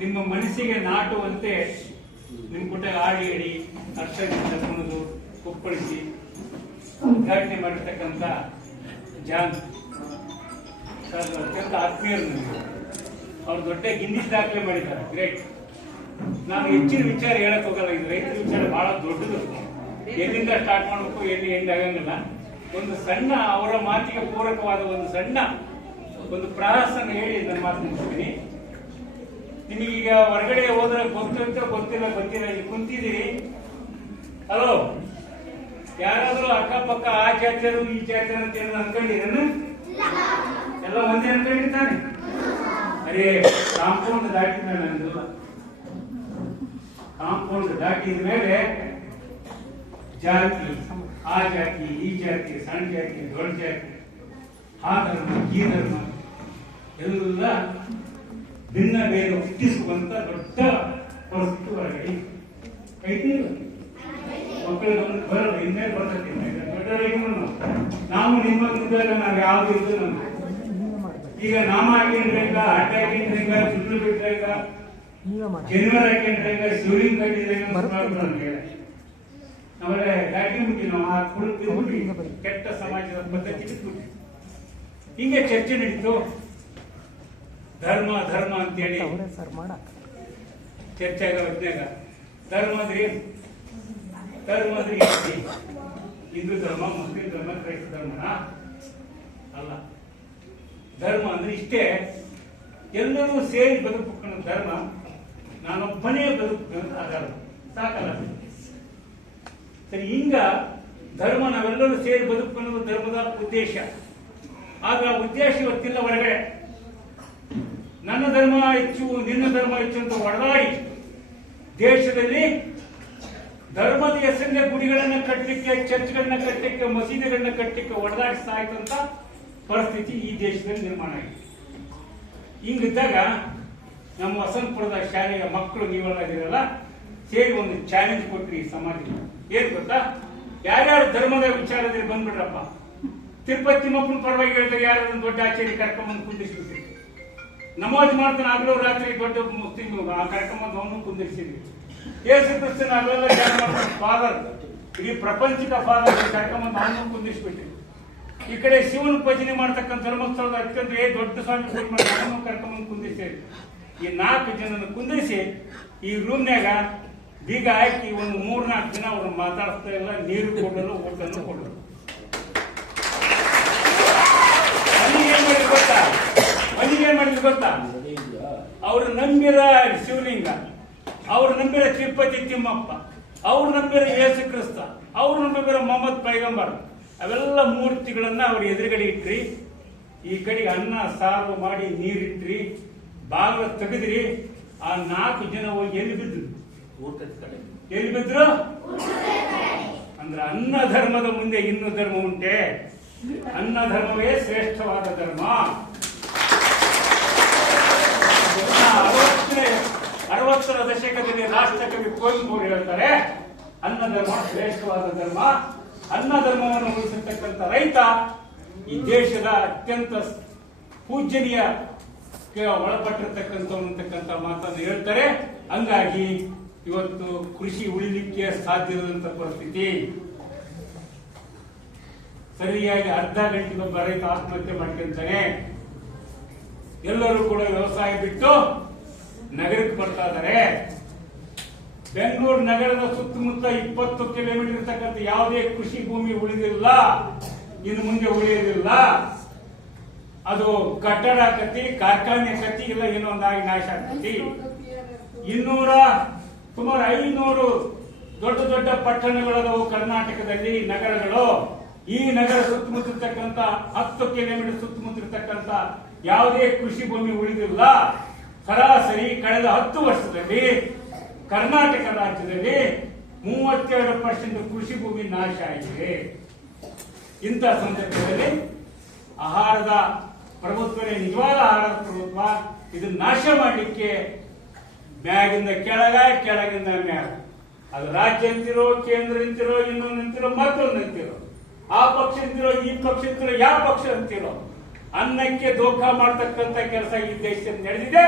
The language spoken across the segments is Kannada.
ನಿಮ್ಮ ಮನಸ್ಸಿಗೆ ನಾಟುವಂತೆ ನಿಮ್ಮ ಪುಟ್ಟ ಹಾಡಿ ಹೇಳಿ ಅರ್ಥದಿಂದ ಕುಣಿದು ಕುಪ್ಪಳಿಸಿ ಉದ್ಘಾಟನೆ ಮಾಡಿರ್ತಕ್ಕಂಥ ಜಾನ್ ಸರ್ ಅತ್ಯಂತ ಆತ್ಮೀಯರು ನನಗೆ. ಅವ್ರು ದೊಡ್ಡ ಗಿನ್ನಿಸ್ ದಾಖಲೆ ಮಾಡಿದ್ದಾರೆ. ಗ್ರೇಟ್. ನಾನು ಹೆಚ್ಚಿನ ವಿಚಾರ ಹೇಳಕ್ ಹೋಗಲ್ಲ. ಇದು ರೈತರ ವಿಚಾರ ಬಹಳ ದೊಡ್ಡದು. ಎಲ್ಲಿಂದ ಸ್ಟಾರ್ಟ್ ಮಾಡಬೇಕು, ಎಲ್ಲಿ ಎಂಡ್ ಆಗಂಗಿಲ್ಲ. ಒಂದು ಸಣ್ಣ ಅವರ ಮಾತಿಗೆ ಪೂರಕವಾದ ಒಂದು ಪ್ರವಾಸನ ಹೇಳಿ ನನ್ನ ಮಾತು ಮುಗಿಸ್ತೀನಿ. ನಿಮಗೀಗ ಹೊರಗಡೆ ಹೋದ್ರೆ ಗೊತ್ತಿಲ್ಲ ಇಲ್ಲಿ ಕುಂತಿದ್ದೀರಿ. ಹಲೋ, ಯಾರಾದ್ರೂ ಅಕ್ಕಪಕ್ಕ ಆ ಜಾತಿಯರು ಈ ಜಾತಿಯರು ಅಂತ ಏನು ಅನ್ಕೊಂಡಿರೇನು? ಎಲ್ಲ ಒಂದೇ ಅನ್ಕೊಂಡಿರ್ತಾನೆ. ಅರೇ, ಕಾಂಪೌಂಡ್ ದಾಟಿದ ನಂದು. ಕಾಂಪೌಂಡ್ ದಾಟಿದ ಮೇಲೆ ಜಾತಿ, ಆ ಜಾತಿ, ಈ ಜಾತಿ, ಸಣ್ಣ ಜಾತಿ, ದೊಡ್ಡ ಜಾತಿ, ಆ ಧರ್ಮ, ಈ ಧರ್ಮ ಎಲ್ಲ ಭಿನ್ನ ಭೇದ ಹುಟ್ಟಿಸುವಂತ ದೊಡ್ಡ ಪರಿಸ್ಥಿತಿ ಹೊರಗಡೆ ಐತಿ. ಮಕ್ಕಳಿಗೆ ಬರಲ್ಲ, ಇನ್ನೇನು ಬರ್ತೈತಿ. ನಾವು ನಿಮ್ಮ ಇದ್ದಾಗ ನಾವು ಯಾವ್ದು ಇದ್ದು ನಮ್ಗೆ ಈಗ ನಾಮ ಹಾಕಿದ್ರಂಗ, ಅಡ್ಡ ಹಾಕಿದ್ರಂಗ, ಸುಳ್ಳು ಬಿಟ್ರಂಗ, ಜನವರ ಹಾಕಿದ್ರಂಗ, ಶಿವಲಿಂಗ ಕಟ್ಟಿದ್ರಂಗ ನಾವೆಲ್ಲ ದಾಟಿ ಬಿಟ್ಟು ನಾವು ಆ ಕುಳಿತು ಕೆಟ್ಟ ಸಮಾಜದ ಪದ್ಧತಿ ಬಿಟ್ಬಿಟ್ಟು ಹಿಂಗೆ ಚರ್ಚೆ ನಡೀತು. ಧರ್ಮ ಧರ್ಮ ಅಂತೇಳಿ ಚರ್ಚೆ ಆಗೋ ಹೊತ್ನ್ಯಾಗ ಧರ್ಮ ಅಂದ್ರೆ ಹಿಂದೂ ಧರ್ಮ, ಮುಸ್ಲಿಂ ಧರ್ಮ, ಕ್ರೈಸ್ತ ಧರ್ಮನ ಅಲ್ಲ. ಧರ್ಮ ಅಂದ್ರೆ ಇಷ್ಟೇ, ಎಲ್ಲರೂ ಸೇರಿ ಬದುಕುವ ಧರ್ಮ. ನಾನೊಬ್ಬನೇ ಬದುಕುವ ಆಧಾರ ಸಾಕಲ್ಲ. ಸರಿ, ಹಿಂಗ ಧರ್ಮ ನಾವೆಲ್ಲರೂ ಸೇರಿ ಬದುಕುವ ಧರ್ಮದ ಉದ್ದೇಶ. ಆದ್ರೆ ಆ ಉದ್ದೇಶ ಇವತ್ತಿಲ್ಲ ಹೊರಗಡೆ. ನನ್ನ ಧರ್ಮ ಹೆಚ್ಚು, ನಿನ್ನ ಧರ್ಮ ಹೆಚ್ಚು ಅಂತ ಹೊಡೆದಾಡಿ ದೇಶದಲ್ಲಿ ಧರ್ಮದ ಹೆಸರಿನ ಗುಡಿಗಳನ್ನ ಕಟ್ಟಲಿಕ್ಕೆ, ಚರ್ಚ್ಗಳನ್ನ ಕಟ್ಟಲಿಕ್ಕೆ, ಮಸೀದಿಗಳನ್ನ ಕಟ್ಟಲಿಕ್ಕೆ ಹೊಡೆದಾಡಿಸ್ತಾ ಇದ್ದಂತ ಪರಿಸ್ಥಿತಿ ಈ ದೇಶದಲ್ಲಿ ನಿರ್ಮಾಣ ಆಗಿದೆ. ಹಿಂಗಿದ್ದಾಗ ನಮ್ಮ ವಸಂತಪುರದ ಶಾಲೆಯ ಮಕ್ಕಳು ನೀವೆಲ್ಲ ಇದ್ದೀರಲ್ಲ, ಸೇರಿ ಒಂದು ಚಾಲೆಂಜ್ ಕೊಟ್ರಿ ಈ ಸಮಾಜಕ್ಕೆ. ಏನ್ ಗೊತ್ತಾ? ಯಾರ್ಯಾರು ಧರ್ಮದ ವಿಚಾರದಲ್ಲಿ ಬಂದ್ಬಿಡ್ರಪ್ಪ, ತಿರುಪತಿ ಮಕ್ಕಳ ಪರವಾಗಿ ಹೇಳಿದ್ರೆ ಯಾರು ದೊಡ್ಡ ಆಚಾರ್ಯ ಕರ್ಕೊಂಬಂದು ಕುಂದಿರ್ಸಿದ್ವಿ. ನಮಾಜ್ ಮಾಡ್ತಾನೆ ಆಗಲೂ ರಾತ್ರಿ ದೊಡ್ಡ ಮುಸ್ಲಿಂ ಕರ್ಕೊಂಬಂದು ಅವನು ಕುಂದಿರ್ಸಿದ್ವಿ. ಯೇಸು ಕ್ರಿಸ್ತನ ಅಲ್ಲೆಲ್ಲ ಫಾದರ್, ಇಡೀ ಪ್ರಪಂಚದ ಫಾದರ್ ಕರ್ಕೊಂಬಂದು ಅವನು ಕುಂದಿರ್ಸ್ಬಿಟ್ರಿ. ಈ ಕಡೆ ಶಿವನ ಭಜನೆ ಮಾಡ್ತಕ್ಕಂಥ ಧರ್ಮಸ್ಥಳದ ಅತ್ಯಂತ ದೊಡ್ಡ ಸ್ವಾಮಿ ಪೂಜೆ ಮಾಡಿ ಅವನು ಕರ್ಕೊಂಬಂದು ಕುಂದಿರ್ಸಿದ್ವಿ. ಈ 4 ಜನನ ಕುಂದಿರಿಸಿ ಈ ರೂಮ್ನ್ಯಾಗ ಬೀಗ ಹಾಕಿ ಒಂದು 3-4 ದಿನ ಅವ್ರು ಮಾತಾಡ್ತಾ ಇಲ್ಲ, ನೀರು ಕೊಡಲು, ಊಟನ್ನು ಕೊಡಲು. ಏನ್ ಮಾಡಿದ್ರು ಗೊತ್ತಾ? ಅವ್ರು ನಂಬಿರ ಶಿವಲಿಂಗ, ಅವ್ರು ನಂಬಿರ ತಿರುಪತಿ ತಿಮ್ಮಪ್ಪ, ಅವ್ರು ನಂಬಿರ ಯೇಸು ಕ್ರಿಸ್ತ, ಅವ್ರು ನಂಬಿರ ಮೊಹಮ್ಮದ್ ಪೈಗಂಬರ್, ಅವೆಲ್ಲ ಮೂರ್ತಿಗಳನ್ನ ಅವ್ರ ಎದುರುಗಡೆ ಇಟ್ರಿ. ಈ ಕಡೆಗೆ ಅನ್ನ ಸಾರು ಮಾಡಿ ನೀರಿಟ್ರಿ, ಬಾಗಿಲು ತೆಗೆದ್ರಿ. ಆ 4 ಜನ ಹೋಗಿ ಎಲ್ಲಿ ಬಿದ್ರು? ಎಲ್ಲಿ ಬಿದ್ರು ಅಂದ್ರೆ ಅನ್ನ ಧರ್ಮದ ಮುಂದೆ ಇನ್ನು ಧರ್ಮ ಉಂಟೆ? ಅನ್ನ ಧರ್ಮವೇ ಶ್ರೇಷ್ಠವಾದ ಧರ್ಮ. 60ರ ದಶಕದಲ್ಲಿ ರಾಷ್ಟ್ರಕವಿ ಕುವೆಂಪು ಹೇಳ್ತಾರೆ, ಅನ್ನ ಧರ್ಮ ಶ್ರೇಷ್ಠವಾದ ಧರ್ಮ. ಅನ್ನ ಧರ್ಮವನ್ನು ಉಳಿಸತಕ್ಕಂಥ ರೈತ ಈ ದೇಶದ ಅತ್ಯಂತ ಪೂಜ್ಯನೀಯ ಒಳಪಟ್ಟಿರ್ತಕ್ಕಂಥ ಮಾತನ್ನು ಹೇಳ್ತಾರೆ. ಹಂಗಾಗಿ ಇವತ್ತು ಕೃಷಿ ಉಳಿಲಿಕ್ಕೆ ಸಾಧ್ಯ ಇಲ್ಲದಂತ ಪರಿಸ್ಥಿತಿ. ಸರಿಯಾಗಿ ಅರ್ಧ ಗಂಟೆಗೊಬ್ಬ ರೈತ ಆತ್ಮಹತ್ಯೆ ಮಾಡ್ಕೊಂತಾನೆ. ಎಲ್ಲರೂ ಕೂಡ ವ್ಯವಸಾಯ ಬಿಟ್ಟು ನಗರಕ್ಕೆ ಬರ್ತಾ ಇದ್ದಾರೆ. ಬೆಂಗಳೂರು ನಗರದ ಸುತ್ತಮುತ್ತ 20 ಕಿಲೋಮೀಟರ್ ಇರ್ತಕ್ಕಂಥ ಯಾವುದೇ ಕೃಷಿ ಭೂಮಿ ಉಳಿದಿಲ್ಲ, ಇನ್ನು ಮುಂದೆ ಉಳಿಯೋದಿಲ್ಲ. ಅದು ಕಟ್ಟಡ ಆಕತಿ, ಕಾರ್ಖಾನೆ ಆಕತಿ, ಇಲ್ಲ ಇನ್ನೊಂದಾಗಿ ನಾಶ ಆಗ್ತತಿ. ಸುಮಾರು 500 ದೊಡ್ಡ ದೊಡ್ಡ ಪಟ್ಟಣಗಳದವು ಕರ್ನಾಟಕದಲ್ಲಿ, ನಗರಗಳು. ಈ ನಗರ ಸುತ್ತಮುತ್ತಿರ್ತಕ್ಕಂಥ 10 ಕಿಲೋಮೀಟರ್ ಸುತ್ತಮುತ್ತಿರ್ತಕ್ಕಂಥ ಯಾವುದೇ ಕೃಷಿ ಭೂಮಿ ಉಳಿದಿಲ್ಲ. ಸರಾಸರಿ ಕಳೆದ 10 ವರ್ಷದಲ್ಲಿ ಕರ್ನಾಟಕ ರಾಜ್ಯದಲ್ಲಿ 32% ಕೃಷಿ ಭೂಮಿ ನಾಶ ಆಗಿದೆ. ಇಂಥ ಸಂದರ್ಭದಲ್ಲಿ ಆಹಾರದ ಪ್ರಭುತ್ವನೇ ನಿಜವಾದ ಆಹಾರದ ಪ್ರಭುತ್ವ. ಇದನ್ನ ನಾಶ ಮಾಡಲಿಕ್ಕೆ ಮ್ಯಾಗಿಂದ ಕೆಳಗಿಂದ ಮ್ಯಾಗ, ಅದು ರಾಜ್ಯ ಅಂತಿರೋ, ಕೇಂದ್ರ ಅಂತಿರೋ, ಇನ್ನೊಂದು ಅಂತಿರೋ, ಮತ್ತೊಂದು ಅಂತಿರೋ, ಆ ಪಕ್ಷ ಅಂತಿರೋ, ಈ ಪಕ್ಷ ಅಂತಿರೋ, ಯಾವ ಪಕ್ಷ ಅಂತಿರೋ, ಅನ್ನಕ್ಕೆ ದೋಖ ಮಾಡ್ತಕ್ಕಂಥ ಕೆಲಸ ಈ ದೇಶದಲ್ಲಿ ನಡೆದಿದೆ.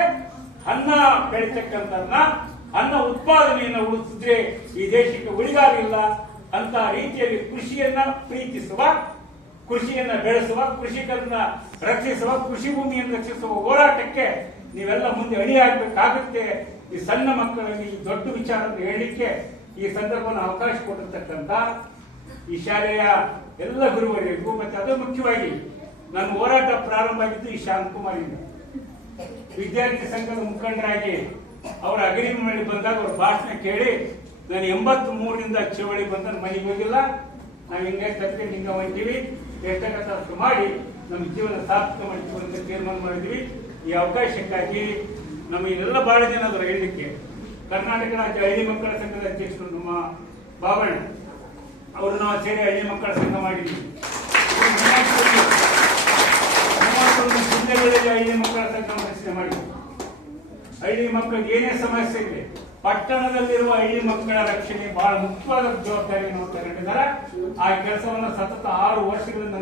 ಅನ್ನ ಬೆಳೀತಕ್ಕಂಥದ್ದನ್ನ ಅನ್ನ ಉತ್ಪಾದನೆಯನ್ನು ಉಳಿಸಿದ್ರೆ ಈ ದೇಶಕ್ಕೆ ಉಳಿಗಾಲಿಲ್ಲ ಅಂತ ರೀತಿಯಲ್ಲಿ ಕೃಷಿಯನ್ನ ಪ್ರೀತಿಸುವ, ಕೃಷಿಯನ್ನ ಬೆಳೆಸುವ, ಕೃಷಿಕರನ್ನ ರಕ್ಷಿಸುವ, ಕೃಷಿ ಭೂಮಿಯನ್ನು ರಕ್ಷಿಸುವ ಹೋರಾಟಕ್ಕೆ ನೀವೆಲ್ಲ ಮುಂದೆ ಅಣಿಯಾಗಬೇಕಾಗುತ್ತೆ. ಈ ಸಣ್ಣ ಮಕ್ಕಳಲ್ಲಿ ಈ ದೊಡ್ಡ ವಿಚಾರವನ್ನು ಹೇಳಲಿಕ್ಕೆ ಈ ಸಂದರ್ಭವನ್ನು ಅವಕಾಶ ಕೊಟ್ಟಿರ್ತಕ್ಕಂಥ ಈ ಶಾಲೆಯ ಎಲ್ಲ ಗುರುವರಿಗೂ ಮತ್ತೆ ಅದು ಮುಖ್ಯವಾಗಿ ನನ್ನ ಹೋರಾಟ ಪ್ರಾರಂಭ ಆಗಿದ್ದು ಈ ಶಾಂತಕುಮಾರಿಂದ. ವಿದ್ಯಾರ್ಥಿ ಸಂಘದ ಮುಖಂಡರಾಗಿ ಅವರ ಅಗ್ರಿಮೆಂಟ್ ಬಂದಾಗ ಅವ್ರ ಭಾಷಣ ಕೇಳಿ ನಾನು 83ರಿಂದ ಚಳವಳಿ ಬಂದ ಮನೆಗೆ ಹೋಗಿಲ್ಲ. ನಾವು ಹಿಂಗೆ ತಪ್ಪಿ ಹಿಂಗ ಹೊಂತೀವಿ ಎಷ್ಟಕ್ಕಷ್ಟು ಮಾಡಿ ನಮ್ಮ ಜೀವನ ಸಾರ್ಥಕ ಮಾಡ್ತೀವಿ ಅಂತ ತೀರ್ಮಾನ ಮಾಡಿದ್ವಿ. ಈ ಅವಕಾಶಕ್ಕಾಗಿ ನಮಗೆಲ್ಲ ಬಹಳ ಜನ ಅದರ ಹೇಳಲಿಕ್ಕೆ ಕರ್ನಾಟಕ ರಾಜ್ಯ ಹಳ್ಳಿ ಮಕ್ಕಳ ಸಂಘದ ಅಧ್ಯಕ್ಷರು ನಮ್ಮ ಬಾಬಣ್ಣ ಅವರು ನಾವು ಸೇರಿ ಹಳ್ಳಿ ಮಕ್ಕಳ ಸಂಘ ಮಾಡಿದ್ವಿ. 31 ಜಿಲ್ಲೆಗಳಲ್ಲಿ ಹಳ್ಳಿ ಮಕ್ಕಳ ಸಂಘ ರಚನೆ ಮಾಡಿದ್ವಿ. ಹಳ್ಳಿ ಮಕ್ಕಳಿಗೆ ಏನೇ ಸಮಸ್ಯೆ ಇದೆ, ಪಟ್ಟಣದಲ್ಲಿರುವ ಹಳ್ಳಿ ಮಕ್ಕಳ ರಕ್ಷಣೆ ಬಹಳ ಮುಖ್ಯವಾದ ಜವಾಬ್ದಾರಿ ನಾವು ತಗೊಂಡಿದ್ದಾರೆ. ಆ ಕೆಲಸವನ್ನು ಸತತ 6 ವರ್ಷಗಳಿಂದ